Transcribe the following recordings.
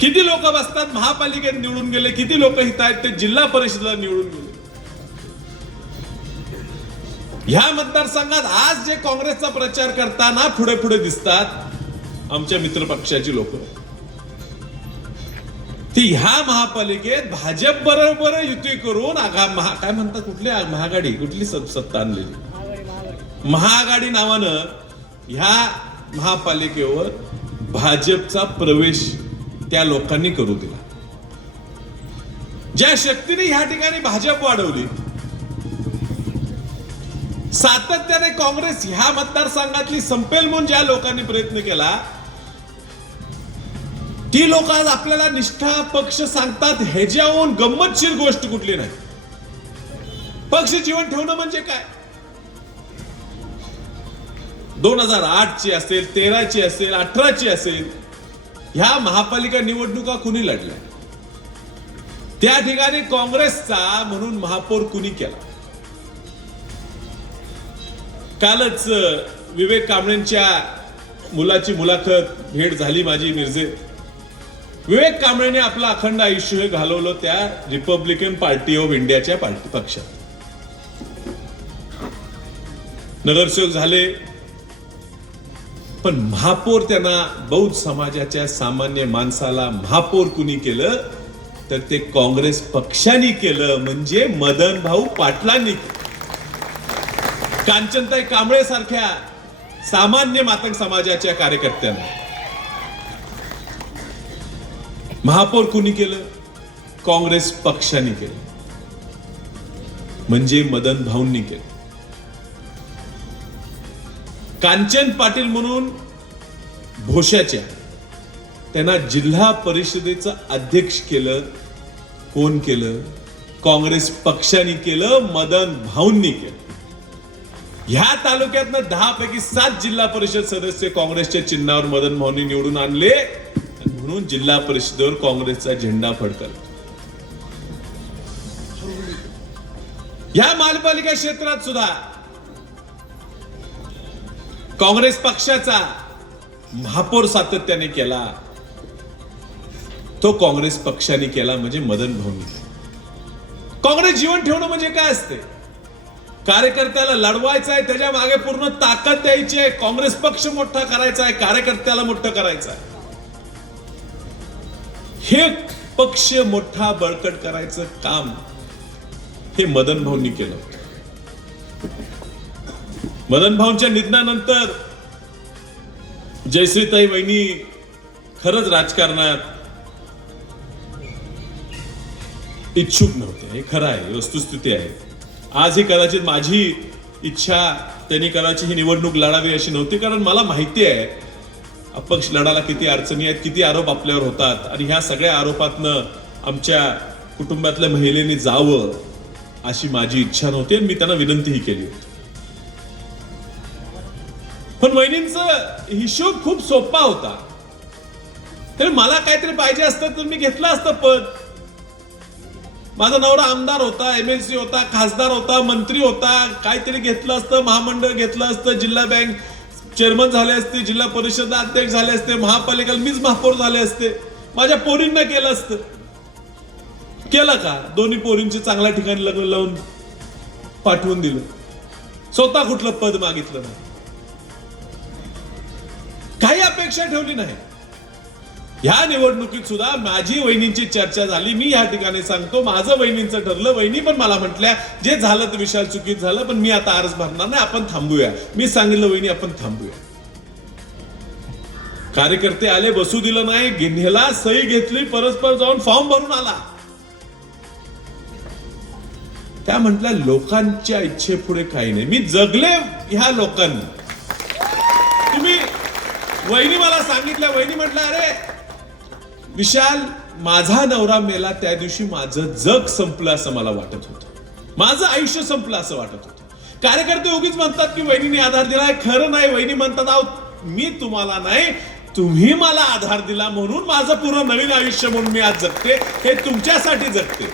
किती लोक बसतात महापालिकेत निवडून गेले, किती लोक हित आहेत ते जिल्हा परिषदेला निवडून गेले. ह्या मतदारसंघात आज जे काँग्रेसचा प्रचार करताना पुढे पुढे दिसतात आमच्या मित्र पक्षाची लोक, ती ह्या महापालिकेत भाजप बरोबर युती करून काय म्हणतात, कुठली महाआघाडी, कुठली सत्ता आणलेली महाआघाडी नावानं ह्या महापालिकेवर भाजपचा प्रवेश त्या लोकांनी करू दिला. ज्या शक्तीने ह्या ठिकाणी भाजप वाढवली, सातत्याने काँग्रेस ह्या मतदारसंघातली संपेल म्हणून ज्या लोकांनी प्रयत्न केला, ती लोक आज आपल्याला निष्ठा पक्ष सांगतात. ह्याच्याहून गंमतशीर गोष्ट कुठली नाही. पक्ष जीवन ठेवणं म्हणजे काय? 2008 ची असेल, 13 ची असेल, 18 ची असेल, ह्या महापालिका निवडणुका कुणी लढल्या? त्या ठिकाणी काँग्रेसचा म्हणून महापौर कुणी केला? कालच विवेक कांबळेंच्या मुलाची मुलाखत भेट झाली माझी मिरजे. विवेक कांबळेने आपलं अखंड आयुष्य हे घालवलं त्या रिपब्लिकन पार्टी ऑफ इंडियाच्या पक्षात. नगरसेवक झाले, पण महापौर त्यांना बौद्ध समाजाच्या सामान्य माणसाला महापौर कुणी केलं तर ते काँग्रेस पक्षाने केलं, म्हणजे मदन भाऊ पाटलांनी. कांचनताई कांबळे सारख्या सामान्य मातंग समाजाच्या कार्यकर्त्यांना महापौर कुणी केलं? काँग्रेस पक्षाने केलं, म्हणजे मदन भाऊंनी केलं. कांचन पाटील म्हणून भोशाच्या त्यांना जिल्हा परिषदेचं अध्यक्ष केलं. कोण केलं? काँग्रेस पक्षाने केलं, मदन भाऊंनी केलं. ह्या तालुक्यातनं 10 पैकी 7 जिल्हा परिषद सदस्य काँग्रेसच्या चिन्हावर मदन भाऊंनी निवडून आणले, म्हणून जिल्हा परिषदेवर काँग्रेसचा झेंडा फडकला. ह्या महापालिका क्षेत्रात सुद्धा काँग्रेस पक्षाचा महापौर सातत्याने केला, तो काँग्रेस पक्षाने केला, म्हणजे मदन भाऊंनी. काँग्रेस जीवन ठेवणं म्हणजे काय असते? कार्यकर्त्याला लढवायचं आहे, त्याच्या मागे पूर्ण ताकद द्यायची आहे, काँग्रेस पक्ष मोठा करायचा आहे, कार्यकर्त्याला मोठं करायचं आहे. हे पक्ष मोठा बळकट करायचं काम हे मदन भाऊंनी केलं. मदन भाऊंच्या निधनानंतर जयश्रीताई वहिनी खरंच राजकारणात इच्छुक नव्हते, हे खरं आहे, वस्तुस्थिती आहे. आज ही कदाचित माझी इच्छा त्यांनी करायची, ही निवडणूक लढावी अशी नव्हती, कारण मला माहिती आहे अपक्ष लढायला किती अडचणी आहेत, किती आरोप आपल्यावर होतात, आणि ह्या सगळ्या आरोपातनं आमच्या कुटुंबातल्या महिलेने जावं अशी माझी इच्छा नव्हती, आणि मी त्यांना विनंतीही केली होती. पण वहिनींचा हिशोब खूप सोपा होता. तर मला काहीतरी पाहिजे असतं तर मी घेतलं असतं पद. माझा नवरा आमदार होता, MLC होता, खासदार होता, मंत्री होता, काहीतरी घेतलं असतं, महामंडळ घेतलं असतं, जिल्हा बँक चेअरमन झाले असते, जिल्हा परिषद अध्यक्ष झाले असते, महापालिकेला मीच महापौर झाले असते, माझ्या पोरींना केलं असतं. केलं का? दोन्ही पोरींची चांगल्या ठिकाणी लग्न लावून पाठवून दिलं. स्वतः कुठलं पद मागितलं नाही, काही अपेक्षा ठेवली नाही. ह्या निवडणुकीत सुद्धा माझी वहिनींची चर्चा झाली. मी या ठिकाणी सांगतो, माझं वहिनींचं ठरलं. वहिनी पण मला म्हटल्या जे झालं तर विशाल चुकीत झालं, पण मी आता अर्ज भरणार नाही, आपण थांबूया. मी सांगितलं वहिनी आपण थांबूया. कार्यकर्ते आले, बसू दिलं नाही, गिन्हेला सही घेतली, परस्पर जाऊन फॉर्म भरून आला. त्या म्हटल्या लोकांच्या इच्छेपुढे काही नाही. मी जगले ह्या लोकांनी. तुम्ही वहिनी मला सांगितलं, वहिनी म्हटलं अरे विशाल, माझा नवरा मेला त्या दिवशी माझं जग संपलं असं मला वाटत होतं, माझं आयुष्य संपलं असं वाटत होतं. कार्यकर्ते उगीच म्हणतात की वहिनीने आधार दिलाय, खरं नाही. वहिनी म्हणतात आहो मी तुम्हाला नाही, तुम्ही मला आधार दिला म्हणून माझं पूर्ण नवीन आयुष्य म्हणून मी आज जगते, हे तुमच्यासाठी जगते.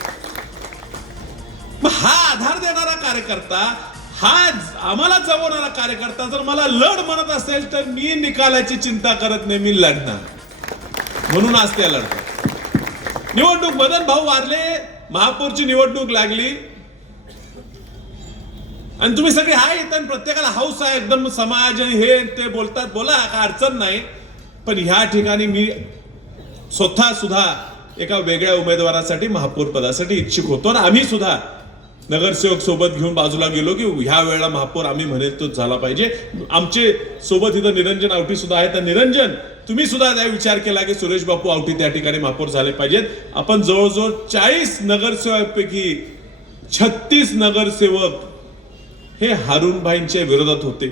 मग हा आधार देणारा कार्यकर्ता, हा आम्हाला जवळणारा कार्यकर्ता जर मला लढ म्हणत असेल तर मी निकालाची चिंता करत नाही, मी लढणार. म्हणून आज त्या लढतात. निवडणूक मदन भाऊ वारले, महापौरची निवडणूक लागली आणि तुम्ही सगळे हाय येतात, प्रत्येकाला हाऊस आहे एकदम, समाज हे ते बोलतात, बोला काय अडचण नाही. पण ह्या ठिकाणी मी स्वतः सुद्धा एका वेगळ्या उमेदवारासाठी महापौर पदासाठी इच्छुक होतो आणि आम्ही सुद्धा नगरसेवक सोबत घेऊन बाजूला गेलो की ह्या वेळेला महापौर आम्ही म्हणेल तोच झाला पाहिजे. आमचे सोबत इथं निरंजन आवटी सुद्धा आहेत. निरंजन, तुम्ही सुद्धा त्या विचार केला की सुरेश बापू आवटी त्या ठिकाणी महापौर झाले पाहिजेत. आपण जवळजवळ 40 नगरसेवकांपैकी 36 नगरसेवक हे हारुनभाईंच्या विरोधात होते.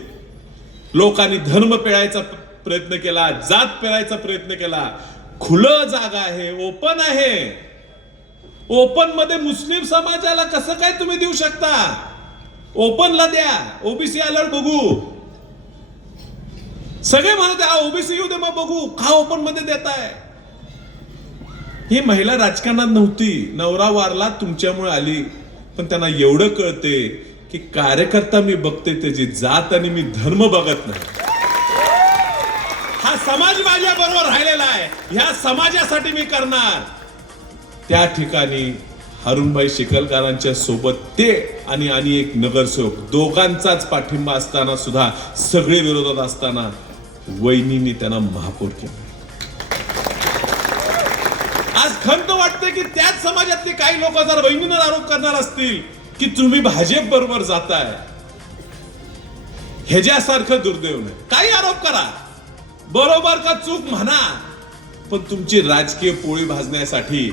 लोकांनी धर्म पेळायचा प्रयत्न केला, जात पेळायचा प्रयत्न केला. खुलं जागा आहे, ओपन आहे. ओपन मध्ये मुस्लिम समाजाला कसं काय तुम्ही देऊ शकता? ओपनला द्या, ओबीसी आल्यावर बघू. सगळे म्हणत ओबीसी येऊ दे मग बघू, का ओपन मध्ये देताय? ही महिला राजकारणात नव्हती, नवरा वारला तुमच्यामुळे आली. पण त्यांना एवढं कळते की कार्यकर्ता मी बघते त्याची जात आणि मी धर्म बघत नाही. हा समाज माझ्या बरोबर राहिलेला आहे, ह्या समाजासाठी मी करणार. त्या ठिकाणी हारुनभाई शिकलकरांच्या सोबत ते आणि एक नगरसेवक दोघांचाच पाठिंबा असताना सुद्धा, सगळे विरोधात असताना वहिनींनी त्यांना महापौर केलं. आज खंत वाटते की त्याच समाजातले काही लोक जर वहिनींवर आरोप करणार असतील की तुम्ही भाजप बरोबर जाताय, ह्याच्यासारखं दुर्दैव नाही. काही आरोप करा, बरोबर का चूक म्हणा, पण तुमची राजकीय पोळी भाजण्यासाठी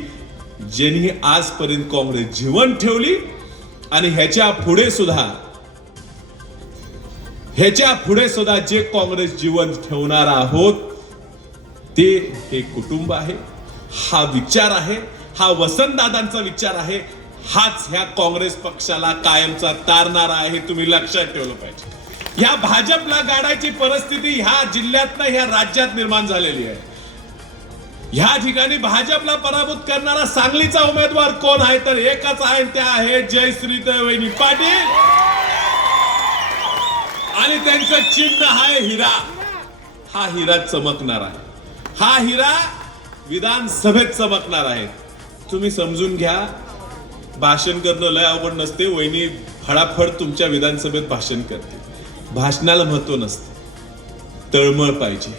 ज्यांनी आजपर्यंत काँग्रेस जीवन ठेवली आणि ह्याच्या पुढे सुद्धा जे काँग्रेस जीवन ठेवणार आहोत ते हे कुटुंब आहे, हा विचार आहे, हा वसंतदादांचा विचार आहे. हाच ह्या काँग्रेस पक्षाला कायमचा तारणारा आहे. हे तुम्ही लक्षात ठेवलं पाहिजे. ह्या भाजपला गाडायची परिस्थिती ह्या जिल्ह्यात ह्या राज्यात निर्माण झालेली आहे. ह्या ठिकाणी भाजपला पराभूत करणारा सांगलीचा उमेदवार कोण आहे तर एकच आहे, त्या आहे जयश्रीताई पाटील आणि त्यांचं चिन्ह आहे हिरा. हा हिरा चमकणार आहे, हा हिरा विधानसभेत चमकणार आहे. तुम्ही समजून घ्या, भाषण करणं लय अवघड नसते. वहिनी फडाफड तुमच्या विधानसभेत भाषण करते. भाषणाला महत्व नसते, तळमळ पाहिजे,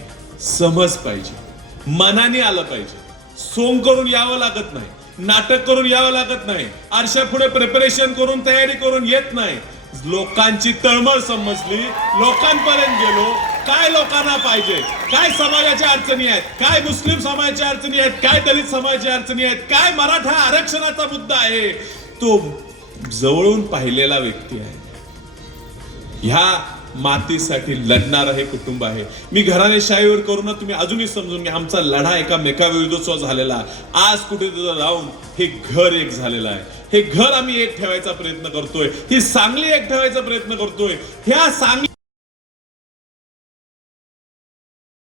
समज पाहिजे, मनाने आलं पाहिजे. सोंग करून यावं लागत नाही, नाटक करून यावं लागत नाही, आरशा पुढे प्रिपरेशन करून तयारी करून येत नाही. लोकांची तळमळ समजली, लोकांपर्यंत गेलो, काय लोकांना पाहिजे, काय समाजाच्या अडचणी आहेत, काय मुस्लिम समाजाच्या अडचणी आहेत, काय दलित समाजाच्या अडचणी आहेत, काय मराठा आरक्षणाचा मुद्दा आहे, तो जवळून पाहिलेला व्यक्ती आहे. ह्या मातीसाठी लढणार हे कुटुंब आहे. मी घराणेशाहीवर करून तुम्ही अजूनही समजून घ्या, आमचा लढा एकामेकाविरुद्ध झालेला. आज कुठे राहून हे घर एक झालेलं आहे. हे घर आम्ही एक ठेवायचा प्रयत्न करतोय, ही सांगली एक ठेवायचा प्रयत्न करतोय. ह्या सांगली